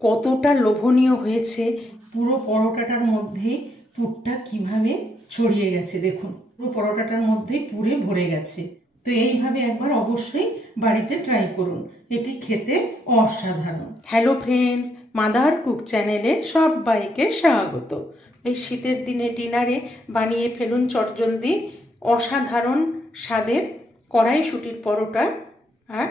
কতটা লোভনীয় হয়েছে। পুরো পরোটাটার মধ্যেই পুরটা কিভাবে ছড়িয়ে গেছে দেখুন, পুরো পরোটাটার মধ্যেই পুরে ভরে গেছে। তো এইভাবে একবার অবশ্যই বাড়িতে ট্রাই করুন, এটি খেতে অসাধারণ। হ্যালো ফ্রেন্ডস, মাদার কুক চ্যানেলে সবাইকে স্বাগত। এই শীতের দিনে ডিনারে বানিয়ে ফেলুন চটজলদি অসাধারণ স্বাদের কড়াইশুঁটির পরোটা আর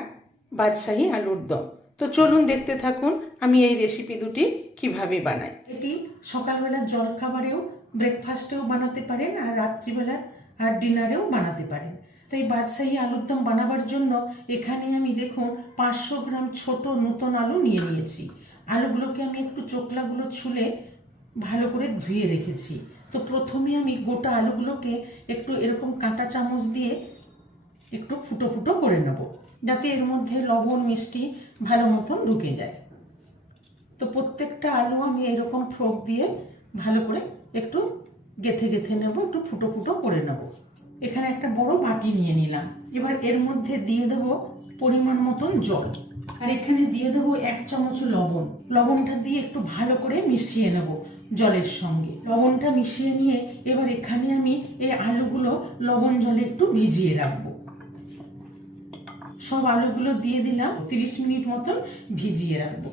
বাদশাহী আলুর দম। তো চলুন দেখতে থাকুন আমি এই রেসিপি দুটি কিভাবে বানাই। এটি সকালবেলার জলখাবারেও ব্রেকফাস্টেও বানাতে পারেন আর রাত্রিবেলার আর ডিনারেও বানাতে পারেন। তো এই বাদশাহী আলুর দম বানাবার জন্য এখানে আমি দেখুন 500 গ্রাম ছোট নতুন আলু নিয়ে নিয়েছি। আলুগুলোকে আমি একটু চোকলাগুলো ছুলে ভালো করে ধুয়ে রেখেছি। তো প্রথমে আমি গোটা আলুগুলোকে একটু এরকম কাঁটা চামচ দিয়ে একটু ফুটো ফুটো করে নেব, যাতে এর মধ্যে লবণ মিষ্টি ভালো মতন ঢুকে যায়। তো প্রত্যেকটা আলু আমি এরকম ফোক দিয়ে ভালো করে একটু গেথে গেথে নেব, একটু ফুটো ফুটো করে নেব। এখানে একটা বড় বাটি নিয়ে নিলাম। এবার এর মধ্যে দিয়ে দেব পরিমাণ মতন জল, আর এখানে দিয়ে দেবো 1 চামচ লবণ। লবণটা দিয়ে একটু ভালো করে মিশিয়ে নেব জলের সঙ্গে। লবণটা মিশিয়ে নিয়ে এবার এখানে আমি এই আলুগুলো লবণ জলে একটু ভিজিয়ে রাখবো। সব আলুগুলো দিয়ে দিলাম, 30 মিনিট মতন ভিজিয়ে রাখবো।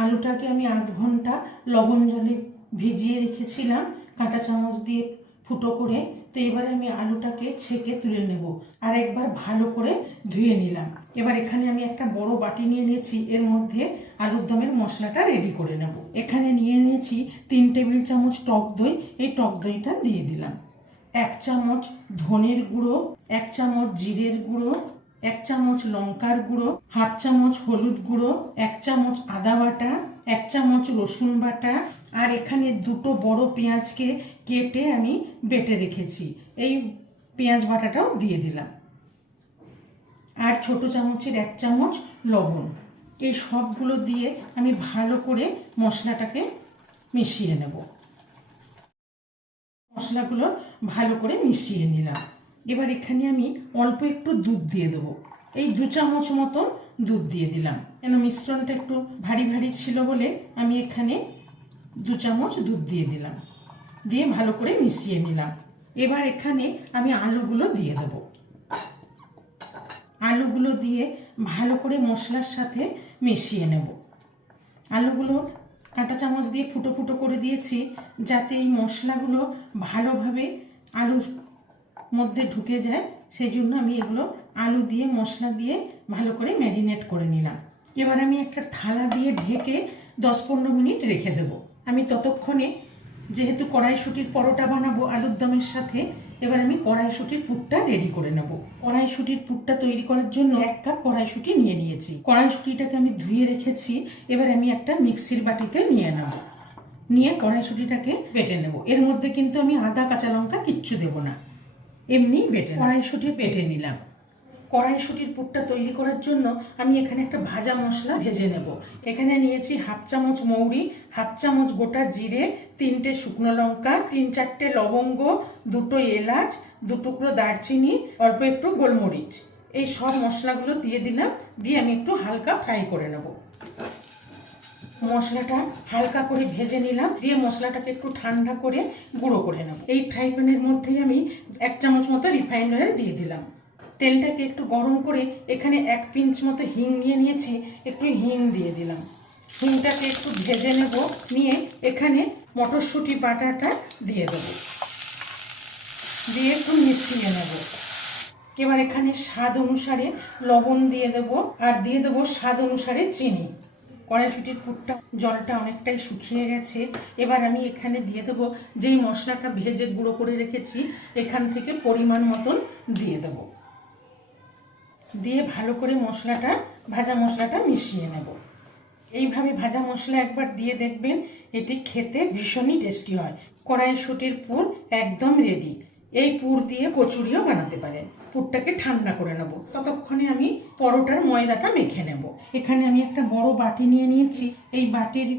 আলুটাকে আমি আধ ঘন্টা লবণ জলে ভিজিয়ে রেখেছিলাম কাঁটা চামচ দিয়ে ফুটো করে। তো এবার আমি আলুটাকে ছেঁকে তুলে নেব আর একবার ভালো করে ধুয়ে নিলাম। এবার এখানে আমি একটা বড় বাটি নিয়ে নিয়েছি, এর মধ্যে আলুর দমের মশলাটা রেডি করে নেব। এখানে নিয়ে নিয়েছি 3 টেবিল চামচ টক দই। এই টক দইটা দিয়ে দিলাম। 1 চামচ ধনের গুঁড়ো, 1 চামচ জিরের গুঁড়ো, 1 চামচ লঙ্কার গুঁড়ো, হাফ চামচ হলুদ গুঁড়ো, 1 চামচ আদা বাটা, 1 চামচ রসুন বাটা, আর এখানে দুটো বড় পেঁয়াজকে কেটে আমি বেটে রেখেছি, এই পেঁয়াজ বাটাটাও দিয়ে দিলাম। আর ছোট চামচের 1 চামচ লবণ। এই সবগুলো দিয়ে আমি ভালো করে মশলাটাকে মিশিয়ে নেব। মশলাগুলো ভালো করে মিশিয়ে নিলাম। এবার এখানে আমি অল্প একটু দুধ দিয়ে দেবো। এই 2 চামচ মতন দুধ দিয়ে দিলাম, কেন মিশ্রণটা একটু ভারী ভারী ছিল বলে আমি এখানে 2 চামচ দুধ দিয়ে দিলাম। দিয়ে ভালো করে মিশিয়ে নিলাম। এবার এখানে আমি আলুগুলো দিয়ে দেবো। আলুগুলো দিয়ে ভালো করে মশলার সাথে মিশিয়ে নেব। আলুগুলো কাঁটা চামচ দিয়ে ফুটো ফুটো করে দিয়েছি, যাতে এই মশলাগুলো ভালোভাবে আলুর মধ্যে ঢুকে যায়। সেই জন্য আমি এগুলো আলু দিয়ে মশলা দিয়ে ভালো করে ম্যারিনেট করে নিলাম। এবার আমি একটা থালা দিয়ে ঢেকে 10-15 মিনিট রেখে দেব। আমি ততক্ষণে যেহেতু কড়াইশুঁটির পরোটা বানাবো আলুর দমের সাথে, এবার আমি কড়াইশুঁটির পুরটা রেডি করে নেব। কড়াইশুঁটির পুরটা তৈরি করার জন্য 1 কাপ কড়াইশুঁটি নিয়ে নিয়েছি। কড়াইশুঁটিটাকে আমি ধুয়ে রেখেছি। এবার আমি একটা মিক্সির বাটিতে নিয়ে নেব, নিয়ে কড়াইশুঁটিটাকে বেটে নেব। এর মধ্যে কিন্তু আমি আদা কাঁচা লঙ্কা কিচ্ছু দেবো না, এমনি বেটে কড়াইশুঁটি বেটে নিলাম। কড়াইশুঁটির পুরটা তৈরি করার জন্য আমি এখানে একটা ভাজা মশলা ভেজে নেব। এখানে নিয়েছি হাফ চামচ মৌরি, হাফ চামচ গোটা জিরে, 3টে শুকনো লঙ্কা, 3-4টে লবঙ্গ, 2টো এলাচ, 2 টুকরো দারচিনি, অল্প একটু গোলমরিচ। এই সব মশলাগুলো দিয়ে দিলাম, দিয়ে আমি একটু হালকা ফ্রাই করে নেব। মশলাটা হালকা করে ভেজে নিলাম, দিয়ে মশলাটাকে একটু ঠান্ডা করে গুঁড়ো করে নেব। এই ফ্রাই প্যানের মধ্যেই আমি 1 চামচ মতো রিফাইন্ড অয়েল দিয়ে দিলাম। তেলটাকে একটু গরম করে এখানে 1 পিঞ্চ মতো হিং নিয়ে নিয়েছি, একটু হিং দিয়ে দিলাম। হিংটাকে একটু ভেজে নেব, নিয়ে এখানে মটরশুঁটি বাটাটা দিয়ে দেব, দিয়ে একটু মিশিয়ে নেব। এবার এখানে স্বাদ অনুসারে লবণ দিয়ে দেব, আর দিয়ে দেবো স্বাদ অনুসারে চিনি। কড়াইশুঁটির পুরটা জলটা অনেকটাই শুকিয়ে গেছে। এবার আমি এখানে দিয়ে দেবো যেই মশলাটা ভেজে গুঁড়ো করে রেখেছি, এখান থেকে পরিমাণ মতন দিয়ে দেব। দিয়ে ভালো করে ভাজা মশলাটা মিশিয়ে নেব। এইভাবে ভাজা মশলা একবার দিয়ে দেখবেন, এটি খেতে ভীষণই টেস্টি হয়। কড়াইশুঁটির পুর একদম রেডি। এই পুর দিয়ে কচুরিও বানাতে পারেন। পুরটাকে ঠান্ডা করে নেব, ততক্ষণে আমি পরোটার ময়দাটা মেখে নেব। এখানে আমি একটা বড় বাটি নিয়ে নিয়েছি। এই বাটির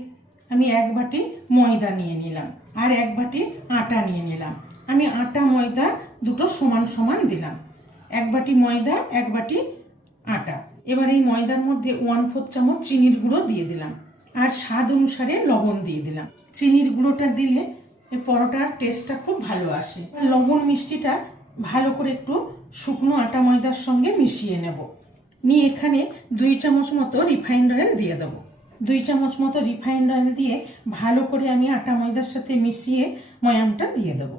আমি 1 বাটি ময়দা নিয়ে নিলাম, আর 1 বাটি আটা নিয়ে নিলাম। আমি আটা ময়দা দুটো সমান সমান দিলাম। 1 বাটি ময়দা, 1 বাটি আটা। এবার এই ময়দার মধ্যে 1/4 চামচ চিনির গুঁড়ো দিয়ে দিলাম, আর স্বাদ অনুসারে লবণ দিয়ে দিলাম। চিনির গুঁড়োটা দিলে এই পরোটার টেস্টটা খুব ভালো আসে। লবণ মিষ্টিটা ভালো করে একটু শুকনো আটা ময়দার সঙ্গে মিশিয়ে নেব। নিয়ে এখানে 2 চামচ মতো রিফাইন্ড অয়েল দিয়ে দেবো। 2 চামচ মতো রিফাইন্ড অয়েল দিয়ে ভালো করে আমি আটা ময়দার সাথে মিশিয়ে ময়ামটা দিয়ে দেবো।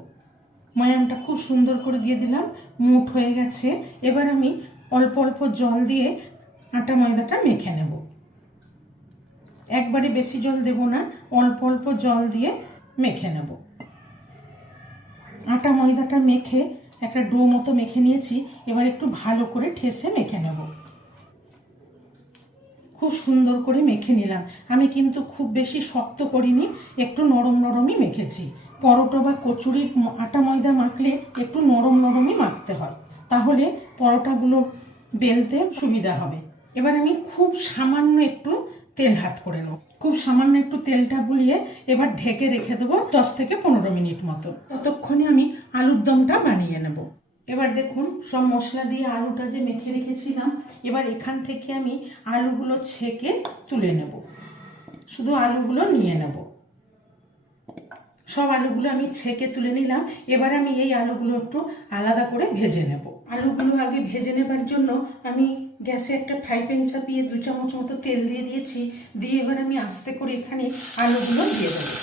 ময়ামটা খুব সুন্দর করে দিয়ে দিলাম, মুঠ হয়ে গেছে। এবার আমি অল্প অল্প জল দিয়ে আটা ময়দাটা মেখে নেব। একবারে বেশি জল দেব না, অল্প অল্প জল দিয়ে মেখে নেব। আটা ময়দাটা মেখে একটা ডো মতো মেখে নিয়েছি। এবার একটু ভালো করে ঠেসে মেখে নেব। খুব সুন্দর করে মেখে নিলাম। আমি কিন্তু খুব বেশি শক্ত করিনি, একটু নরম নরমই মেখেছি। পরোটা বা কচুরির আটা ময়দা মাখলে একটু নরম নরমই মাখতে হয়, তাহলে পরোটাগুলো বেলতে সুবিধা হবে। এবার আমি খুব সামান্য একটু তেল হাত করে নেব। খুব সামান্য একটু তেলটা বুলিয়ে এবার ঢেকে রেখে দেবো 10 থেকে 15 মিনিট মতো। ততক্ষণে আমি আলুর দমটা বানিয়ে নেব। এবার দেখুন, সব মশলা দিয়ে আলুটা যে মেখে রেখেছিলাম, এবার এখান থেকে আমি আলুগুলো ছেঁকে তুলে নেব। শুধু আলুগুলো নিয়ে নেব। সব আলুগুলো আমি ছেঁকে তুলে নিলাম। এবার আমি এই আলুগুলো একটু আলাদা করে ভেজে নেব। আলুগুলো আগে ভেজে নেবার জন্য আমি গ্যাসে একটা ফ্রাই প্যান চাপিয়ে 2 চামচ মতো তেল দিয়ে দিয়েছি। দিয়ে এবার আমি আস্তে করে এখানে আলুগুলো দিয়ে দেবো।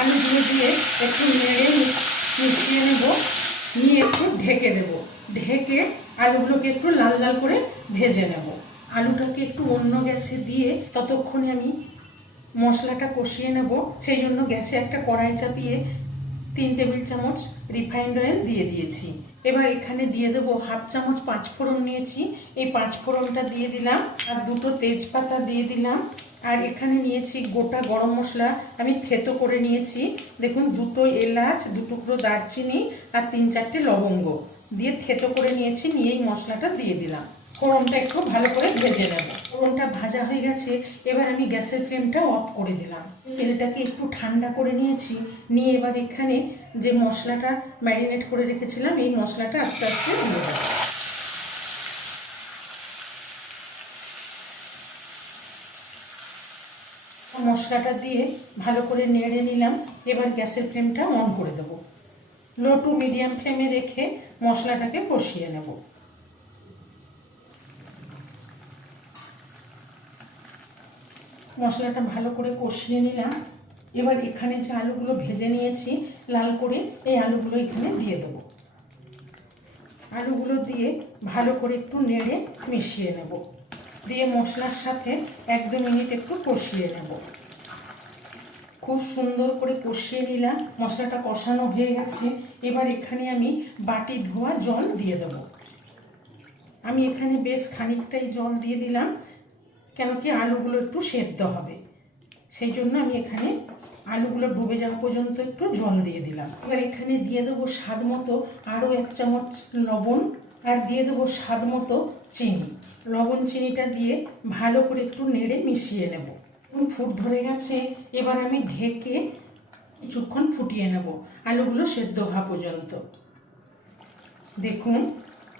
আলুগুলো দিয়ে একটু নেড়ে মিশিয়ে নেব। নিয়ে একটু ঢেকে দেব। ঢেকে আলুগুলোকে একটু লাল লাল করে ভেজে নেব। আলুটাকে একটু অন্য গ্যাসে দিয়ে ততক্ষণে আমি মশলাটা কষিয়ে নেব। সেই জন্য গ্যাসে একটা কড়াই চাপিয়ে 3 টেবিল চামচ রিফাইন্ড অয়েল দিয়ে দিয়েছি। এবার এখানে দিয়ে দেবো 1/2 চামচ 5 ফোড়ন নিয়েছি। এই 5 ফোড়নটা দিয়ে দিলাম, আর 2টো তেজপাতা দিয়ে দিলাম। আর এখানে নিয়েছি গোটা গরম মশলা, আমি থেতো করে নিয়েছি। দেখুন, 2টো এলাচ, 2 টুকরো দারচিনি আর 3-4টে লবঙ্গ দিয়ে থেতো করে নিয়েছি। নিয়ে এই মশলাটা দিয়ে দিলাম। ফোড়নটা একটু ভালো করে ভেজে নেব। ফোড়নটা ভাজা হয়ে গেছে। এবার আমি গ্যাসের ফ্লেমটা অফ করে দিলাম। তেলটাকে একটু ঠান্ডা করে নিয়েছি। নিয়ে এবার এখানে যে মশলাটা ম্যারিনেট করে রেখেছিলাম, এই মশলাটা আস্তে আস্তে দিয়ে দেব। মশলাটা দিয়ে ভালো করে নেড়ে নিলাম। এবার গ্যাসের ফ্লেমটা অন করে দেব। লো টু মিডিয়াম ফ্লেমে রেখে মশলাটাকে কষিয়ে নেব। মশলাটা ভালো করে কষিয়ে নিলাম। এবার এখানে যে আলুগুলো ভেজে নিয়েছি লাল করে, এই আলুগুলো এখানে দিয়ে দেবো। আলুগুলো দিয়ে ভালো করে একটু নেড়ে মিশিয়ে নেব। দিয়ে মশলার সাথে 1-2 মিনিট একটু কষিয়ে নেব। খুব সুন্দর করে কষিয়ে নিলাম। মশলাটা কষানো হয়ে গেছে। এবার এখানে আমি বাটি ধোয়া জল দিয়ে দেবো। আমি এখানে বেশ খানিকটাই জল দিয়ে দিলাম, কেন কি আলুগুলো একটু সেদ্ধ হবে, সেই জন্য আমি এখানে আলুগুলো ডুবে যাওয়া পর্যন্ত একটু জল দিয়ে দিলাম। এবার এখানে দিয়ে দেবো স্বাদ মতো আরও 1 চামচ লবণ, আর দিয়ে দেবো স্বাদ মতো চিনি। লবণ চিনিটা দিয়ে ভালো করে একটু নেড়ে মিশিয়ে নেব। ফুট ধরে গেছে। এবার আমি ঢেকে কিছুক্ষণ ফুটিয়ে নেব, আলুগুলো সেদ্ধ হওয়া পর্যন্ত। দেখুন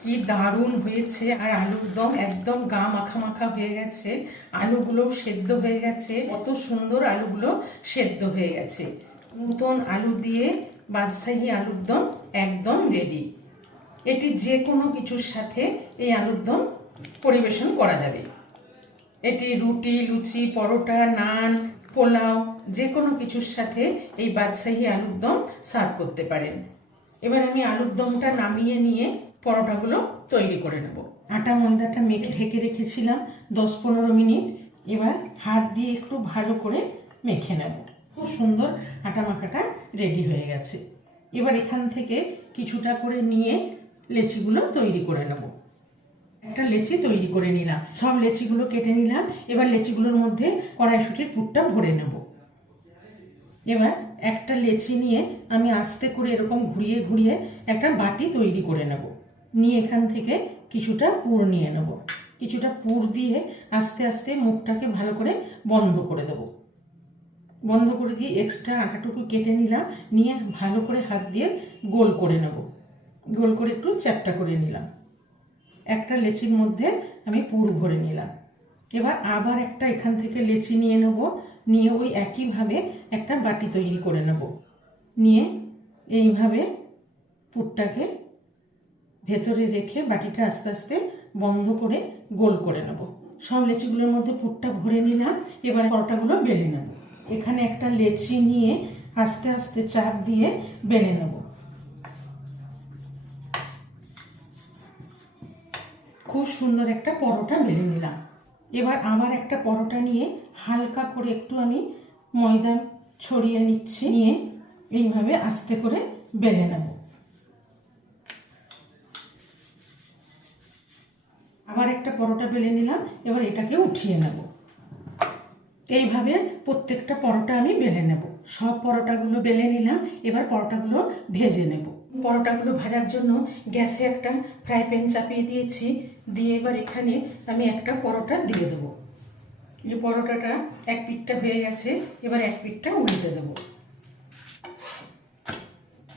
কি দারুণ হয়েছে। আর আলুর দম একদম গা মাখা মাখা হয়ে গেছে। আলুগুলো সেদ্ধ হয়ে গেছে, কত সুন্দর আলুগুলো সেদ্ধ হয়ে গেছে। নতুন আলু দিয়ে বাদশাহী আলুর দম একদম রেডি। এটি যে কোনো কিছুর সাথে এই আলুর দম পরিবেশন করা যাবে। এটি রুটি, লুচি, পরোটা, নান, পোলাও যে কোনো কিছুর সাথে এই বাদশাহী আলুর দম সার্ভ করতে পারেন। এবার আমি আলুর দমটা নামিয়ে নিয়ে পরোটাগুলো তৈরি করে নেব। আটা ময়দাটা মেখে ঢেকে রেখেছিলাম 10-15 মিনিট। এবার হাত দিয়ে একটু ভালো করে মেখে নেব। খুব সুন্দর আটা মাখাটা রেডি হয়ে গেছে। এবার এখান থেকে কিছুটা করে নিয়ে লেচিগুলো তৈরি করে নেব। একটা লেচি তৈরি করে নিলাম, সব লেচিগুলো কেটে নিলাম। এবার লেচিগুলোর মধ্যে কড়াইশুঁটির পুরটা ভরে নেব। এবার একটা লেচি নিয়ে আমি আস্তে করে এরকম ঘুরিয়ে ঘুরিয়ে একটা বাটি তৈরি করে নেব। নিয়ে এখান থেকে কিছুটা পুর নিয়ে নেব। কিছুটা পুর দিয়ে আস্তে আস্তে মুখটাকে ভালো করে বন্ধ করে দেব। বন্ধ করে দিয়ে এক্সট্রা আটাটুকু কেটে নিলাম। নিয়ে ভালো করে হাত দিয়ে গোল করে নেব। গোল করে একটু চ্যাপ্টা করে নিলাম। একটা লেচির মধ্যে আমি পুর ভরে নিলাম। এবার আবার একটা এখান থেকে লেচি নিয়ে নেব, নিয়ে ওই একইভাবে একটা বাটি তৈরি করে নেব। নিয়ে এইভাবে পুরটাকে ভেতরে রেখে বাটিটা আস্তে আস্তে বন্ধ করে গোল করে নেব। সব লেচিগুলোর মধ্যে পুরটা ভরে নিলাম। এবার পরোটাগুলো বেলে নেব। এখানে একটা লেচি নিয়ে আস্তে আস্তে চাপ দিয়ে বেলে নেব। খুব সুন্দর একটা পরোটা বেলে নিলাম। এবার আবার একটা পরোটা নিয়ে হালকা করে একটু আমি ময়দা ছড়িয়ে নিচ্ছি, নিয়ে এইভাবে আস্তে করে বেলে নেব। আবার একটা পরোটা বেলে নিলাম। এবার এটাকে উঠিয়ে নেব। এইভাবে প্রত্যেকটা পরোটা আমি বেলে নেব। সব পরোটাগুলো বেলে নিলাম। এবার পরোটাগুলো ভেজে নেব। পরোটাগুলো ভাজার জন্য গ্যাসে একটা ফ্রাই প্যান চাপিয়ে দিয়েছি। দিয়ে এবার এখানে আমি একটা পরোটা দিয়ে দেবো। যে পরোটাটা এক পিঠটা হয়ে গেছে, এবার এক পিঠটা উল্টে দেবো।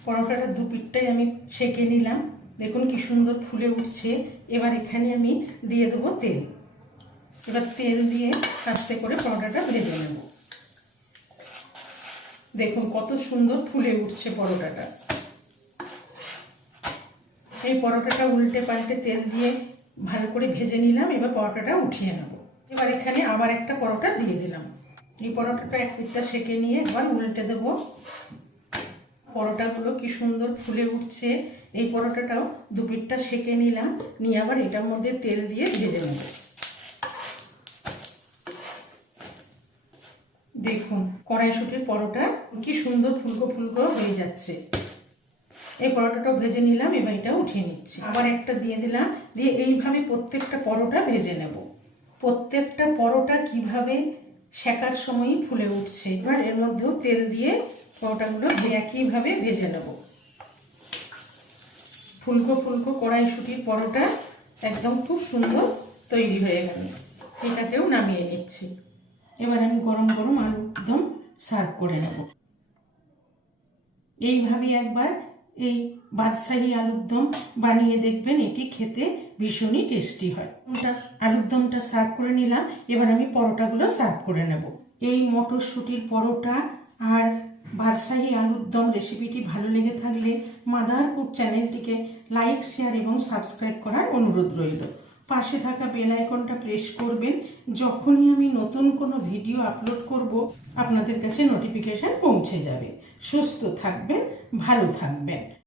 পরোটাটা দু পিঠটাই আমি সেঁকে নিলাম। দেখুন কি সুন্দর ফুলে উঠছে। এবার এখানে আমি দিয়ে দেবো তেল। এবার তেল দিয়ে আস্তে করে পরোটাটা ভেজে নেব। দেখুন কত সুন্দর ফুলে উঠছে পরোটাটা। এই পরোটাটা উল্টে পাল্টে তেল দিয়ে ভালো করে ভেজে নিলাম। এবার পরোটাটা উঠিয়ে নেব। এবার এখানে আবার একটা পরোটা দিয়ে দিলাম। এই পরোটাটা এক পিঠটা সেঁকে নিয়ে এবার উল্টে দেব। পরোটাগুলো কি সুন্দর ফুলে উঠছে। এই পরোটাটাও দু পিঠটা সেঁকে নিলাম, নিয়ে আবার এটার মধ্যে তেল দিয়ে ভেজে নেব। দেখুন কড়াইশুঁটির পরোটা কি সুন্দর ফুলকো ফুলকো হয়ে যাচ্ছে। এই পরোটাটাও ভেজে নিলাম। এবার এটা উঠিয়ে নিচ্ছি। আবার একটা দিয়ে দিলাম। দিয়ে এইভাবে প্রত্যেকটা পরোটা ভেজে নেব। প্রত্যেকটা পরোটা কিভাবে সেকার সময়ই ফুলে উঠছে। এবার এর মধ্যেও তেল দিয়ে পরোটাগুলো একইভাবে ভেজে নেব। ফুলকো ফুলকো কড়াইশুঁটির পরোটা একদম খুব সুন্দর তৈরি হয়ে গেল। এটাকেও নামিয়ে নিচ্ছি। এবার আমি গরম গরম আলুর দম সার্ভ করে নেব। এইভাবে একবার এই বাদশাহী আলুর দম বানিয়ে দেখবেন, এটি খেতে ভীষণই টেস্টি হয়। আলুর দমটা সার্ভ করে নিলাম। এবার আমি পরোটাগুলো সার্ভ করে নেব। এই মটরশুঁটির পরোটা আর বাদশাহী আলুর দম রেসিপিটি ভালো লেগে থাকলে মাদার কুক চ্যানেলটিকে লাইক, শেয়ার এবং সাবস্ক্রাইব করার অনুরোধ রইল। পাশে থাকা বেল আইকনটা প্রেস করবেন। যখনই আমি নতুন কোনো ভিডিও আপলোড করব আপনাদের কাছে নোটিফিকেশন পৌঁছে যাবে। সুস্থ থাকবেন, ভালো থাকবেন।